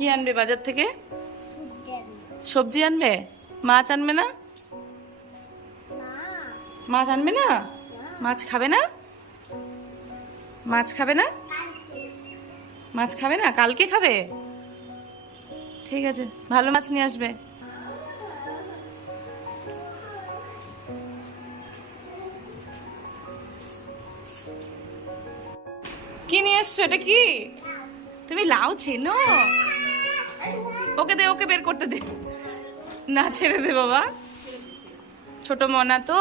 কি আনবে বাজার থেকে? সবজি আনবে? মাছ আনবে না? মাছ আনবে না? মাছ খাবে না? মাছ খাবে না? মাছ খাবে না? কালকে খাবে? ঠিক আছে, ভালো মাছ নিয়ে আসবে। কি নিয়ে এসছো? এটা কি? তুমি লাউ চেনো? ওকে দে, ওকে বের করতে দে। না, ছেড়ে দে বাবা, ছোট মনা তো।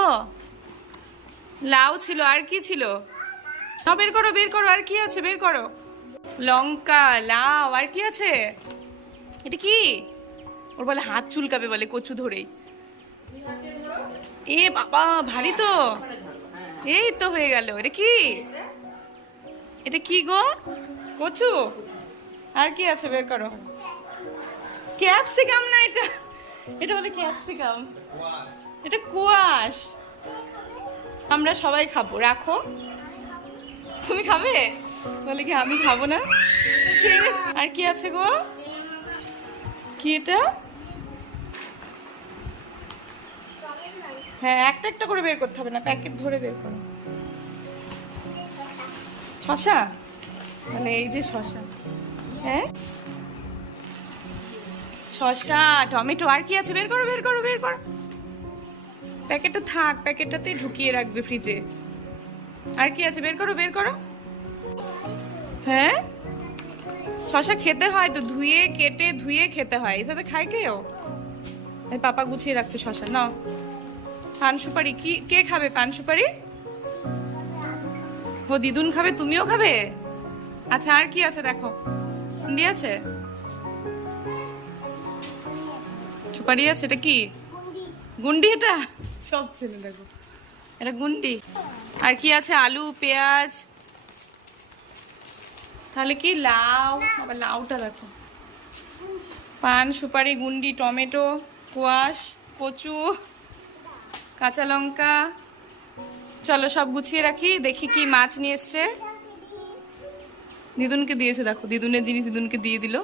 লাউ ছিল, আর কি ছিল? না, বের করো বের করো, আর কি আছে বের করো। লঙ্কা, লাউ, আর কি আছে? এটা কি? ওর বলে হাত চুলকাবে বলে কচু ধরেই। এ বাবা, ভারী তো। এই তো হয়ে গেল। এটা কি? এটা কি গো? কচু? আর কি আছে বের করো। ক্যাপসিকাম না এটা, এটা বলে ক্যাপসিকাম। এটা কুয়াশ। আমরা সবাই খাবো, রাখো। তুমি খাবে? বলে কি আমি খাবো না। আর কি আছে গো? কি এটা? হ্যাঁ, একটা একটা করে বের করতে হবে না, প্যাকেট ধরে বের করো। শশা? মানে এই যে শশা। হ্যাঁ, শশা, টমেটো, আর কি আছে বের করো বের করো বের করো। প্যাকেটটা থাক, প্যাকেটটাতেই ঢুকিয়ে রাখবে ফ্রিজে। আর কি আছে বের করো বের করো। হ্যাঁ, শশা খেতে হয় তো, ধুয়ে কেটে ধুয়ে খেতে হয়, এইভাবে খায় কেউ? এই পাপা গুছিয়ে রাখছে শশা। নাও, পান সুপারি। কি কে খাবে পান সুপারি? ও দিদুন খাবে, তুমিও খাবে? আচ্ছা, আর কি আছে দেখো। গুন্ডি আছে, সুপারি আছে। এটা কি? গুন্ডি। এটা সব ছেলে দেখো, এটা গুন্ডি। আর কি আছে? আলু, পেঁয়াজ। তাহলে কি? লাউ। আবার লাউটা আছে। পান সুপারি, গুন্ডি, টমেটো, কোয়াশ, কচু, কাঁচা লঙ্কা। চলো সব গুছিয়ে রাখি, দেখি কি মাছ নিয়ে এসছে। দিদুনকে দিয়েছে, দেখো দিদুনের জিনিস দিদুনকে দিয়ে দিল।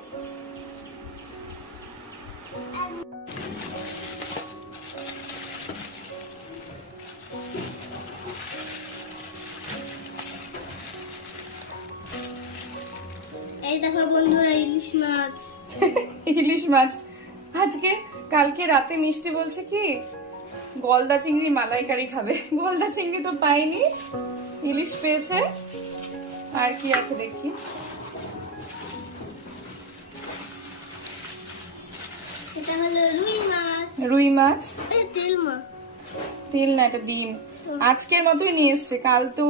এই দেখো বন্ধুরা, ইলিশ মাছ। ইলিশ মাছ আজকে। কালকে রাতে মিষ্টি বলছে কি গলদা চিংড়ি মালাইকারি খাবে। গলদা চিংড়ি তো পাইনি, ইলিশ পেয়েছে। আর কি আছে দেখি। এটা হলো রুই মাছ। রুই মাছ? তেল মাছ। তেল না, এটা ডিম। আজকের মতোই নিয়ে এসছে, কাল তো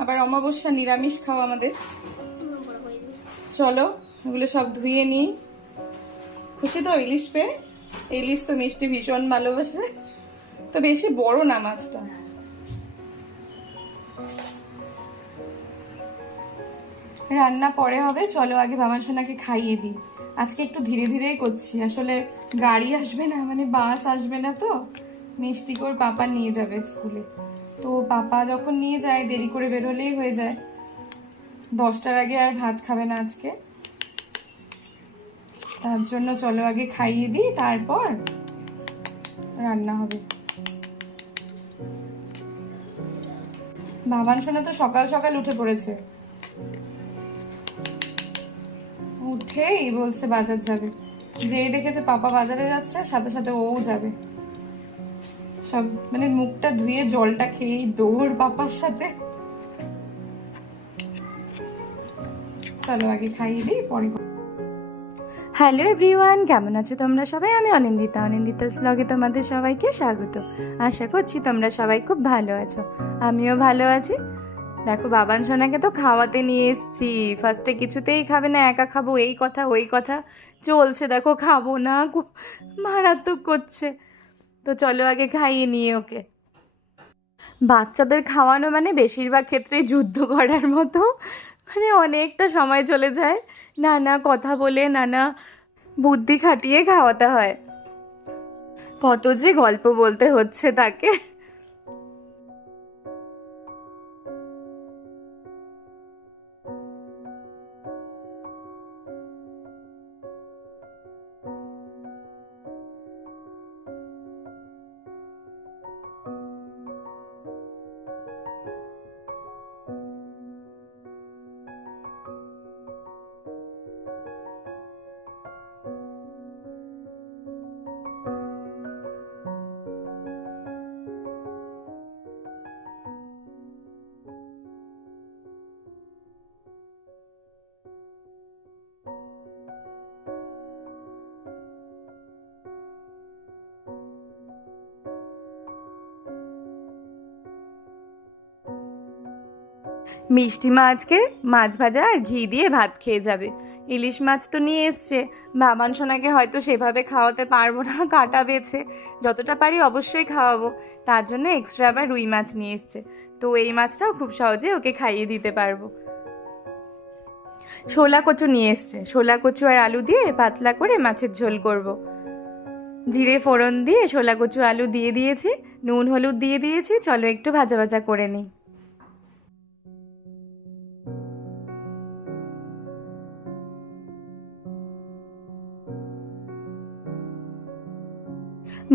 আবার অমাবস্যা, নিরামিষ খাওয়া আমাদের। চলো এগুলো সব ধুয়ে নিই। খুশি তো ইলিশ পেয়ে? ইলিশ তো মিষ্টি ভীষণ ভালোবাসে, তো বেশি বড় না মাছটা। রান্না পরে হবে, চলো আগে বাবার সোনাকে খাইয়ে দিই। আজকে একটু ধীরে ধীরেই করছি, আসলে গাড়ি আসবে না, মানে বাস আসবে না তো। মিষ্টি করে পাপা নিয়ে যাবে স্কুলে, তো পাপা যখন নিয়ে যায় দেরি করে বেরোলেই হয়ে যায়। 10টার আগে আর ভাত খাবে না আজকে, তার জন্য চলো আগে খাইয়ে দিই, তারপর রান্না হবে। বাবান সোনা তো সকাল সকাল উঠে পড়েছে, উঠেই বলছে বাজার যাবে। যেই দেখেছে পাপা বাজারে যাচ্ছে, সাথে সাথে ও যাবে। সব মানে মুখটা ধুয়ে জলটা খেয়েই দৌড় পাপার সাথে। চলো আগে খাইয়ে দিই, পরে। হ্যালো এভরিওয়ান, কেমন আছো তোমরা সবাই? আমি অনিন্দিতা, অনিন্দিতাস ব্লগে তোমাদের সবাইকে স্বাগত। আশা করছি তোমরা সবাই খুব ভালো আছো, আমিও ভালো আছি। দেখো বাবান সোনাকে তো খাওয়াতে নিয়ে এসছি, ফার্স্টে কিছুতেই খাবে না, একা খাবো এই কথা ওই কথা চলছে, দেখো খাবো না মারাত্মক করছে। তো চলো আগে খাইয়ে নিয়ে ওকে। বাচ্চাদের খাওয়ানো মানে বেশিরভাগ ক্ষেত্রেই যুদ্ধ করার মতো, মানে অনেকটা সময় চলে যায়, নানা কথা বলে নানা বুদ্ধি খাটিয়ে খাওয়াতে হয়। কত যে গল্প বলতে হচ্ছে তাকে। মিষ্টিমা আজকে মাছ ভাজা আর ঘি দিয়ে ভাত খেয়ে যাবে। ইলিশ মাছ তো নিয়ে এসছে, বাবান সোনাকে হয়তো সেভাবে খাওয়াতে পারবো না, কাটা বেছে যতটা পারি অবশ্যই খাওয়াবো, তার জন্য এক্সট্রা আবার রুই মাছ নিয়ে এসছে। তো এই মাছটাও খুব সহজে ওকে খাইয়ে দিতে পারবো। শোলা কচু নিয়ে এসছে, শোলা কচু আর আলু দিয়ে পাতলা করে মাছের ঝোল করব। জিরে ফোড়ন দিয়ে শোলা কচু আলু দিয়ে দিয়েছি, নুন হলুদ দিয়ে দিয়েছি, চলো একটু ভাজা ভাজা করে নিই।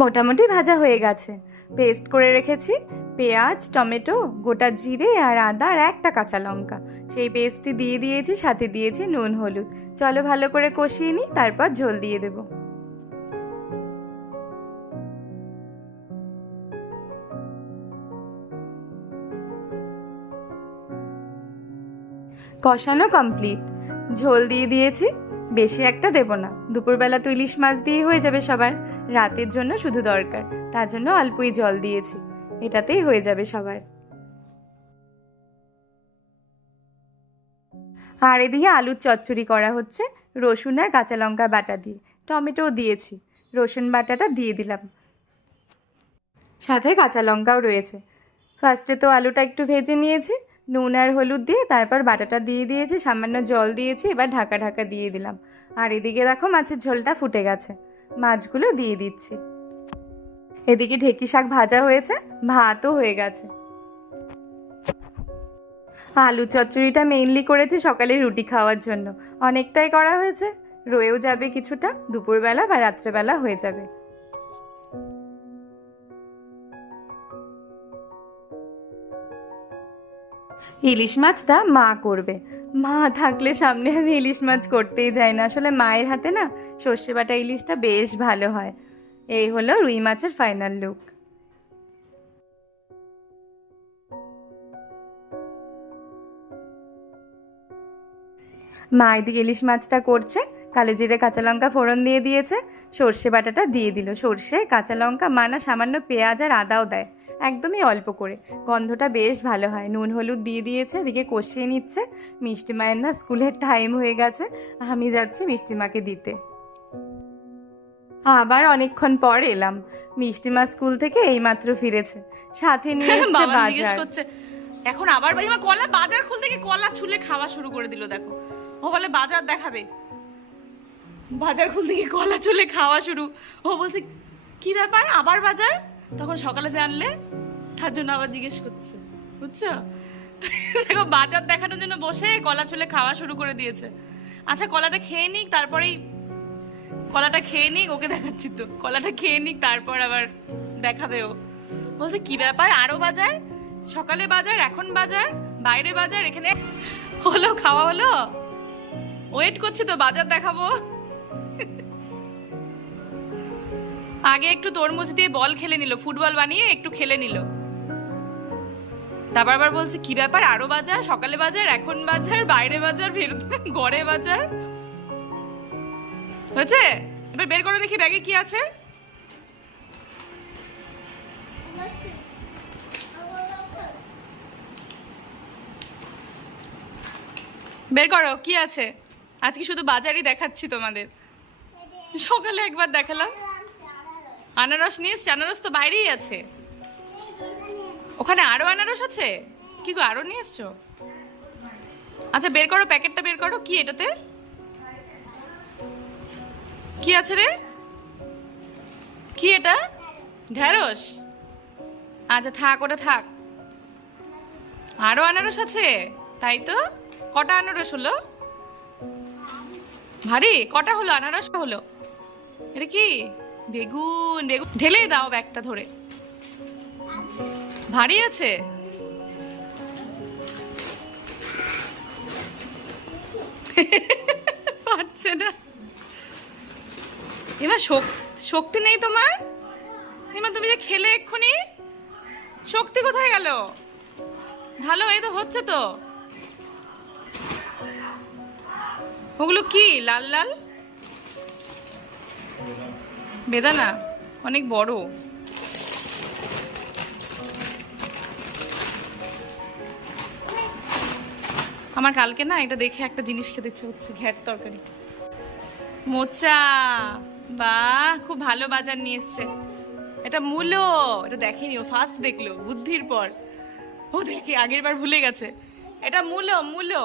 মোটামুটি ভাজা হয়ে গেছে। পেস্ট করে রেখেছি পেঁয়াজ, টমেটো, গোটা জিরে আর আদা আর একটা কাঁচা লঙ্কা, সেই পেস্টটি দিয়ে দিয়েছি, সাথে দিয়েছি নুন হলুদ। চলো ভালো করে কষিয়ে নিই, তারপর ঝোল দিয়ে দেব। কষানো কমপ্লিট, ঝোল দিয়ে দিয়েছি। বেশি একটা দেব না, দুপুরবেলা তো ইলিশ মাছ দিয়ে হয়ে যাবে সবার, রাতের জন্য শুধু দরকার, তার জন্য অল্পই জল দিয়েছি, এটাতেই হয়ে যাবে সবার। আর এদিকে আলুর চচ্চড়ি করা হচ্ছে রসুন আর কাঁচা লঙ্কা বাটা দিয়ে, টমেটোও দিয়েছি, রসুন বাটাটা দিয়ে দিলাম, সাথে কাঁচা লঙ্কাও রয়েছে। ফার্স্টে তো আলুটা একটু ভেজে নিয়েছি, নুন আর হলুদ দিয়ে, তারপর বাটাটা দিয়ে দিয়েছি, সামান্য জল দিয়েছি, এবার ঢাকা ঢাকা দিয়ে দিলাম। আর এদিকে দেখো মাছের ঝোলটা ফুটে গেছে, মাছগুলো দিয়ে দিচ্ছি। এদিকে ঢেঁকি শাক ভাজা হয়েছে, ভাতও হয়ে গেছে। আলু চচ্চড়িটা মেইনলি করেছি সকালে রুটি খাওয়ার জন্য, অনেকটাই করা হয়েছে, রয়েও যাবে কিছুটা, দুপুরবেলা বা রাত্রেবেলা হয়ে যাবে। ইলিশ মাছটা মা করবে, মা থাকলে সামনে আমি ইলিশ মাছ করতেই যাই না, আসলে মায়ের হাতে না সর্ষে বাটা ইলিশটা বেশ ভালো হয়। এই হলো রুই মাছের ফাইনাল লুক। মা এদিকে ইলিশ মাছটা করছে, কালো জিরে কাঁচা লঙ্কা ফোড়ন দিয়ে দিয়েছে, সর্ষে বাটাটা দিয়ে দিল, সর্ষে কাঁচা লঙ্কা, মা না সামান্য পেঁয়াজ আর আদাও দেয়, একদমই অল্প করে, গন্ধটা বেশ ভালো হয়। নুন হলুদ দিয়ে দিয়েছে, এদিকে কষিয়ে নিচ্ছে। মিষ্টি মায়ের না স্কুলের টাইম হয়ে গেছে, আমি যাচ্ছি মিষ্টিমাকে দিতে। আবার অনেকক্ষণ পর এলাম, মিষ্টিমা স্কুল থেকে এইমাত্র ফিরেছে, সাথে নিয়ে এসেছে বাজার। করছে এখন আবার বাড়িমা কলা বাজার খুলতে গিয়ে কলা ছুলে খাওয়া শুরু করে দিল। দেখো ও বলে বাজার দেখাবে, বাজার খুলতে গিয়ে কলা ছুলে খাওয়া শুরু। ও বলছে কি ব্যাপার আবার বাজার, তখন সকালে জানলে তার জন্য আবার জিজ্ঞেস করছে, বুঝছো? দেখো বাজার দেখানোর জন্য বসে কলা ছুলে খাওয়া শুরু করে দিয়েছে। আচ্ছা কলাটা খেয়ে নিক, তারপরেই কলাটা খেয়ে নিক, ওকে দেখাচ্ছি তো, কলাটা খেয়ে নিক তারপর আবার দেখাবে। ও বলছে কি ব্যাপার আরো বাজার, সকালে বাজার, এখন বাজার, বাইরে বাজার, এখানে হলো খাওয়া হলো, ওয়েট করছি তো বাজার দেখাবো। আগে একটু তরমুজ দিয়ে বল খেলে নিল, ফুটবল বানিয়ে একটু খেলে নিল, তারপর আবার বলছে কি ব্যাপার আরো বাজার, সকালে বাজার, এখন বাজার, বাইরে বাজার, ঘরে বাজার। হয়েছে, এবার বের করে দেখি ব্যাগে কি আছে। বের করো কি আছে, আজকে শুধু বাজারই দেখাচ্ছি তোমাদের, সকালে একবার দেখালাম। আনারস নিয়ে এসছি, আনারস তো বাইরেই আছে, ওখানে আরো আনারস আছে, কি গো আরো নিয়ে এসছো? আচ্ছা বের করো, প্যাকেটটা বের করো, কি এটাতে কি আছে রে, কি এটা? ঢেঁড়স? আচ্ছা থাক, ওটা থাক, আরো আনারস আছে, তাই তো? কটা আনারস হলো? ভারী কটা হলো আনারস হলো? এটা কি বেগুন? বেগুন ঢেলে দাও ব্যাগটা ধরে, ভারী আছে। পারছে না এবার, শক্তি নেই তোমার এবার, তুমি যে খেলে এক্ষুনি, শক্তি কোথায় গেল? ভালো এই তো হচ্ছে তো। ওগুলো কি লাল লাল? বেদানা, অনেক বড়। আমার কালকে না এটা দেখে একটা জিনিস খেতে ইচ্ছে হচ্ছে, ঘ্যাট তরকারি, মোচা। বাহ, খুব ভালো বাজার নিয়ে এসছে। এটা মূলো, এটা দেখেনি, ও ফার্স্ট দেখলো বুদ্ধির পর। ও দেখে আগের বার ভুলে গেছে। এটা মূলো, মূলো,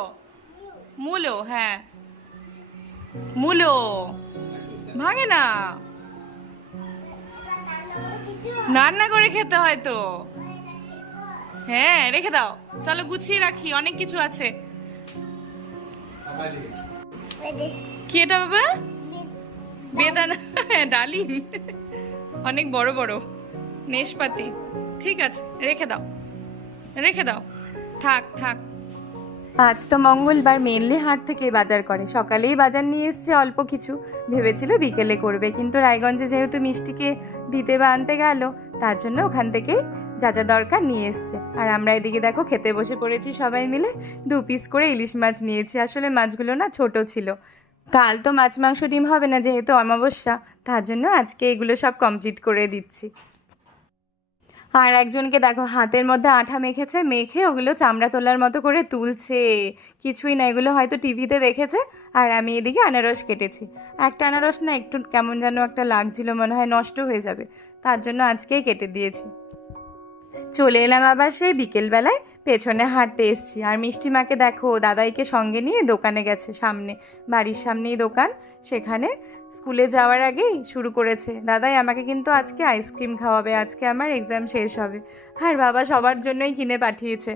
মূলো, হ্যাঁ মূলো, ভাঙে না, রান্না করে খেতে হয় তো। হ্যাঁ রেখে দাও, চলো গুছিয়ে রাখি, অনেক কিছু আছে। কি এটা বাবা? বেদানা, ডালিম, অনেক বড় বড় নেশপাতি। ঠিক আছে, রেখে দাও, রেখে দাও, থাক থাক। আজ তো মঙ্গলবার, মেনলি হাট থেকে বাজার করে। সকালেই বাজার নিয়ে এসছে অল্প কিছু, ভেবেছিল বিকেলে করবে, কিন্তু রায়গঞ্জে যেহেতু মিষ্টিকে দিতে বা আনতে গেল, তার জন্য ওখান থেকেই যা যা দরকার নিয়ে এসছে। আর আমরা এদিকে দেখো খেতে বসে পড়েছি সবাই মিলে। 2 পিস করে ইলিশ মাছ নিয়েছি। আসলে মাছগুলো না ছোট ছিল। কাল তো মাছ মাংস ডিম হবে না যেহেতু অমাবস্যা, তার জন্য আজকে এগুলো সব কমপ্লিট করে দিচ্ছি। আর একজনকে দেখো হাতের মধ্যে আঠা মেখেছে, মেখে ওগুলো চামড়া তোলার মতো করে তুলছে। কিছুই না, এগুলো হয়তো টিভিতে দেখেছে। আর আমি এদিকে আনারস কেটেছি। একটা আনারস না একটু কেমন যেন একটা লাগছিল, মনে হয় নষ্ট হয়ে যাবে, তার জন্য আজকেই কেটে দিয়েছি। চলে এলাম আবার সেই বিকেলবেলায়, পেছনে হাঁটতে এসছি। আর মিষ্টি মাকে দেখো দাদাইকে সঙ্গে নিয়ে দোকানে গেছে, সামনে বাড়ির সামনেই দোকান, সেখানে স্কুলে যাওয়ার আগেই শুরু করেছে। দাদাই আমাকে কিন্তু আজকে আইসক্রিম খাওয়াবে, আজকে আমার এক্সাম শেষ হবে। আর বাবা সবার জন্যই কিনে পাঠিয়েছে।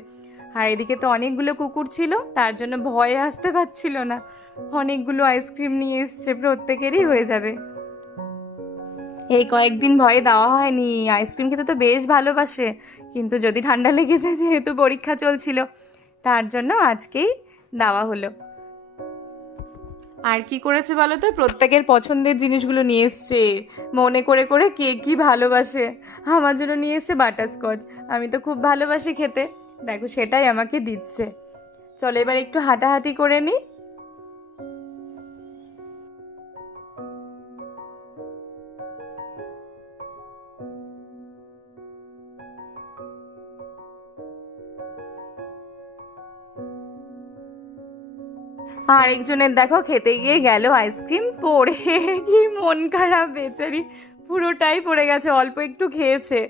আর এদিকে তো অনেকগুলো কুকুর ছিল, তার জন্য ভয়ে আসতে পারছিল না। অনেকগুলো আইসক্রিম নিয়ে এসছে, প্রত্যেকেরই হয়ে যাবে। এই কয়েকদিন ভয়ে দেওয়া হয়নি, আইসক্রিম খেতে তো বেশ ভালোবাসে, কিন্তু যদি ঠান্ডা লেগে যায়, যেহেতু পরীক্ষা চলছিল, তার জন্য আজকেই দেওয়া হলো। আর কি করেছে বলো তো, প্রত্যেকের পছন্দের জিনিসগুলো নিয়ে এসছে, মনে করে করে কে কি ভালোবাসে। আমার জন্য নিয়ে এসছে বাটারস্কচ, আমি তো খুব ভালোবাসি খেতে, দেখো সেটাই আমাকে দিচ্ছে। চলো এবার একটু হাঁটাহাঁটি করে নিই। আরেকজনের দেখো খেতে গিয়ে গেল আইসক্রিম পড়ে, কি মন খারাপ বেচারি, পুরোটাই পড়ে গেছে, অল্প একটু খেয়েছে।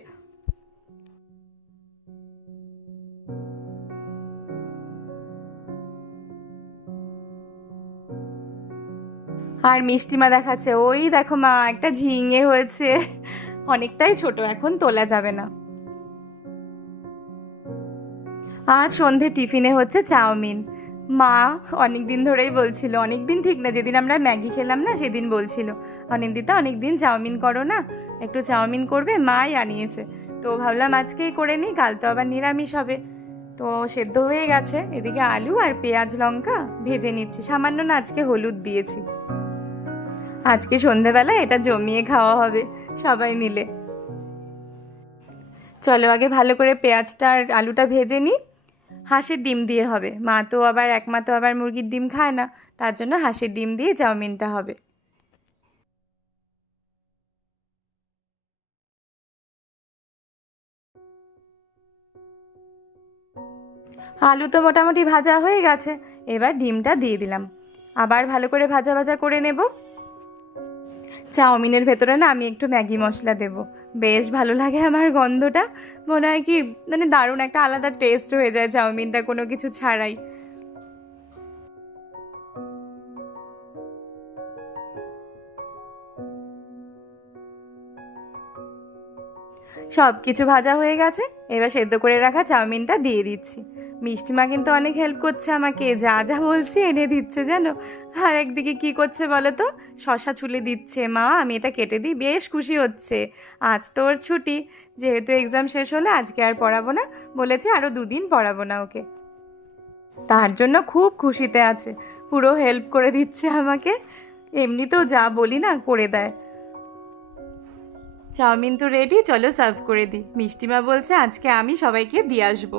আর মিষ্টিমা দেখাচ্ছে, ওই দেখো মা একটা ঝিঙে হয়েছে, অনেকটাই ছোট, এখন তোলা যাবে না। আজ সন্ধে টিফিনে হচ্ছে চাউমিন। মা অনেক দিন ধরেই বলছিল, অনেক দিন ঠিক না, যেদিন আমরা ম্যাগি খেলাম না সেদিন বলছিল, অনিন্দিতা অনেক দিন চাউমিন করো না, একটু চাউমিন করবে, মাই আনিয়েছে। তো ভাবলাম আজকেই করে নিই, কাল তো আবার নিরামিষ হবে। তো সেদ্ধ হয়ে গেছে, এদিকে আলু আর পেঁয়াজ লঙ্কা ভেজে নিচ্ছি, সামান্য না আজকে হলুদ দিয়েছি। আজকে সন্ধেবেলা এটা জমিয়ে খাওয়া হবে সবাই মিলে। চলো আগে ভালো করে পেঁয়াজটা আর আলুটা ভেজে নিই। হাঁসের ডিম দিয়ে হবে, মা তো আবার মুরগির ডিম খায় না, তার জন্য হাঁসের ডিম দিয়ে চাউমিনটা হবে। আলু তো মোটামুটি ভাজা হয়ে গেছে, এবার ডিমটা দিয়ে দিলাম, আবার ভালো করে ভাজা ভাজা করে নেব। চাউমিনের ভেতরে না আমি একটু ম্যাগি মশলা দেব, বেশ ভালো লাগে আমার গন্ধটা, মনে হয় কি মানে দারুণ একটা আলাদা টেস্ট হয়ে যায় চাউমিনটা কোনো কিছু ছাড়াই। সব কিছু ভাজা হয়ে গেছে, এবার সেদ্ধ করে রাখা চাউমিনটা দিয়ে দিচ্ছি। মিষ্টিমা কিন্তু অনেক হেল্প করছে আমাকে, যা যা বলছি এনে দিচ্ছে জানো। আর একদিকে কি করছে বলো তো, শশা ছুলে দিচ্ছে, মা আমি এটা কেটে দিই, বেশ খুশি হচ্ছে। আজ তো ওর ছুটি, যেহেতু এক্সাম শেষ হলে আজকে আর পড়াবো না, বলেছে আরও 2 দিন পড়াবো না ওকে, তার জন্য খুব খুশিতে আছে, পুরো হেল্প করে দিচ্ছে আমাকে। এমনিতেও যা বলি না করে দেয়। চাউমিন তো রেডি, চলো সার্ভ করে দিই। মিষ্টিমা বলছে আজকে আমি সবাইকে দিয়ে আসবো,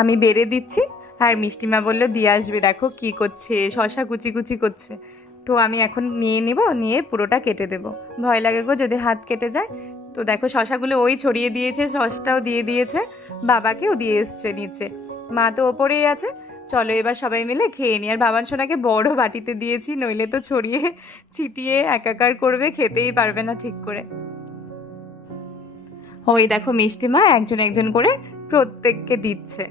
আমি বেড়ে দিচ্ছি, আর মিষ্টিমা বললো দিয়ে আসবে। দেখো কি করছে, শশা কুচি কুচি করছে। তো আমি এখন নিয়ে নিব, নিয়ে পুরোটা কেটে দেব, ভয় লাগে গো যদি হাত কেটে যায়। তো দেখো শশাগুলো ওই ছড়িয়ে দিয়েছে, সসটাও দিয়ে দিয়েছে, বাবাকেও দিয়ে এসছে নিচে, মা তো ওপরেই আছে। চলো এবার সবাই মিলে খেয়ে নিই। আর বাবান সোনাকে বড় বাটিতে দিয়েছি, নইলে তো ছড়িয়ে ছিটিয়ে একাকার করবে, খেতেই পারবে না ঠিক করে। ওই দেখো মিষ্টি মা একজন একজন করে প্রত্যেককে দিচ্ছে।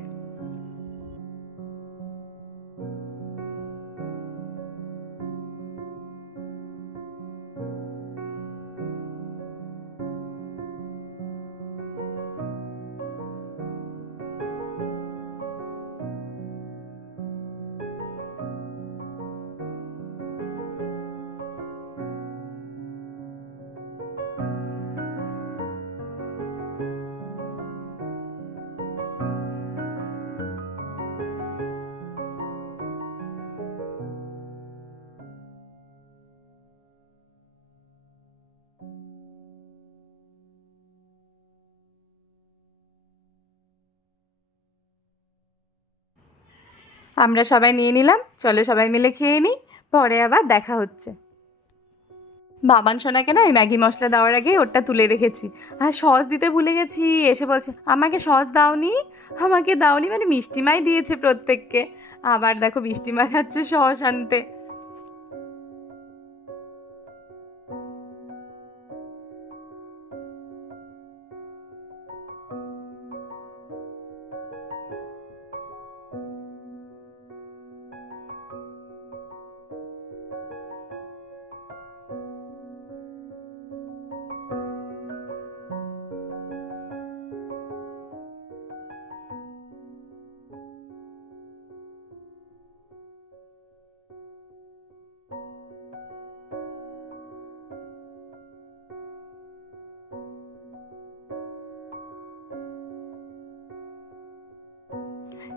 আমরা সবাই নিয়ে নিলাম, চলো সবাই মিলে খেয়ে নিই, পরে আবার দেখা হচ্ছে। বাবান সোনাকে না ওই ম্যাগি মশলা দেওয়ার আগে ওটা তুলে রেখেছি, আর সস দিতে ভুলে গেছি। এসে বলছে আমাকে সস দাওনি, আমাকে দাওনি, মানে মিষ্টিমাই দিয়েছে প্রত্যেককে। আবার দেখো মিষ্টিমা যাচ্ছে সস আনতে।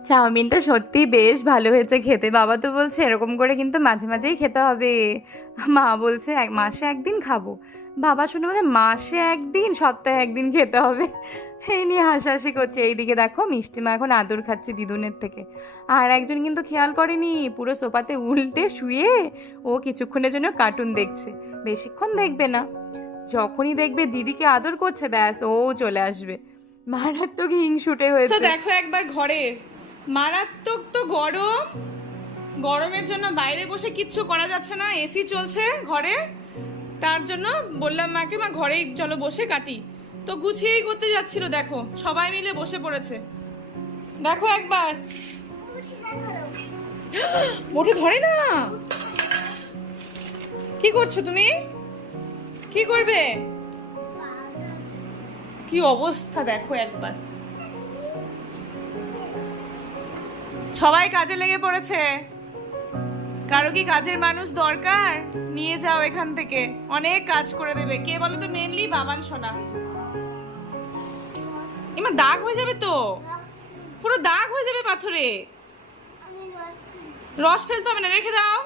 চাউমিনটা সত্যি বেশ ভালো হয়েছে খেতে। বাবা তো বলছে এরকম করে কিন্তু মাঝে মাঝেই খেতে হবে। মা বলছে মাসে একদিন খাবো। বাবা শুনে বলে মাসে একদিন, সপ্তাহে একদিন খেতে হবে। এই নিয়ে হাসাহাসি করছে। এইদিকে দেখো মিষ্টিমা এখন আদর খাচ্ছে দিদুনের থেকে। আর একজন কিন্তু খেয়াল করেনি, পুরো সোফাতে উল্টে শুয়ে ও কিছুক্ষণের জন্য কার্টুন দেখছে। বেশিক্ষণ দেখবে না, যখনই দেখবে দিদিকে আদর করছে ব্যাস ও চলে আসবে। মারাত্মক হিংসুটে তো হয়েছে। দেখো একবার ঘরের মারাত্মক তো গরম, গরমের জন্য বাইরে বসে কিচ্ছু করা যাচ্ছে না, এসি চলছে ঘরে। তার জন্য বললাম মাকে, মা ঘরেই চলো বসে কাটি। তো গুছিয়েই করতে যাচ্ছিল, দেখো সবাই মিলে বসে পড়েছে। দেখো একবার মোটে ধরে না। কি করছো তুমি? কি করবে? কি অবস্থা দেখো একবার, সবাই কাজে লেগে পড়েছে। কারো কি কাজের মানুষ দরকার? নিয়ে যাও এখান থেকে, অনেক কাজ করে দেবে। কে বলো তো? মেনলি বাবান সোনা। এমা দাগ হয়ে যাবে তো, পুরো দাগ হয়ে যাবে পাথরে। রস ফেলতে হবে না, রেখে দাও।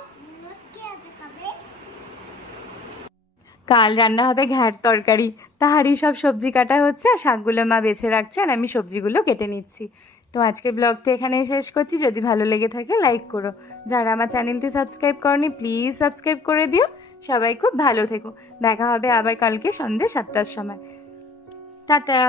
কাল রান্না হবে ঘ্যাট তরকারি, তাহারই সব সবজি কাটা হচ্ছে, আর শাকগুলো মা বেছে রাখছে, আর আমি সবজিগুলো কেটে নিচ্ছি। তো আজকের ব্লগটা এখানেই শেষ করছি। যদি ভালো লেগে থাকে লাইক করো, যারা আমার চ্যানেলটি সাবস্ক্রাইব করনি প্লিজ সাবস্ক্রাইব করে দিও। সবাই খুব ভালো থেকো, দেখা হবে আবার কালকে সন্ধ্যে 7টার সময়। টাটা।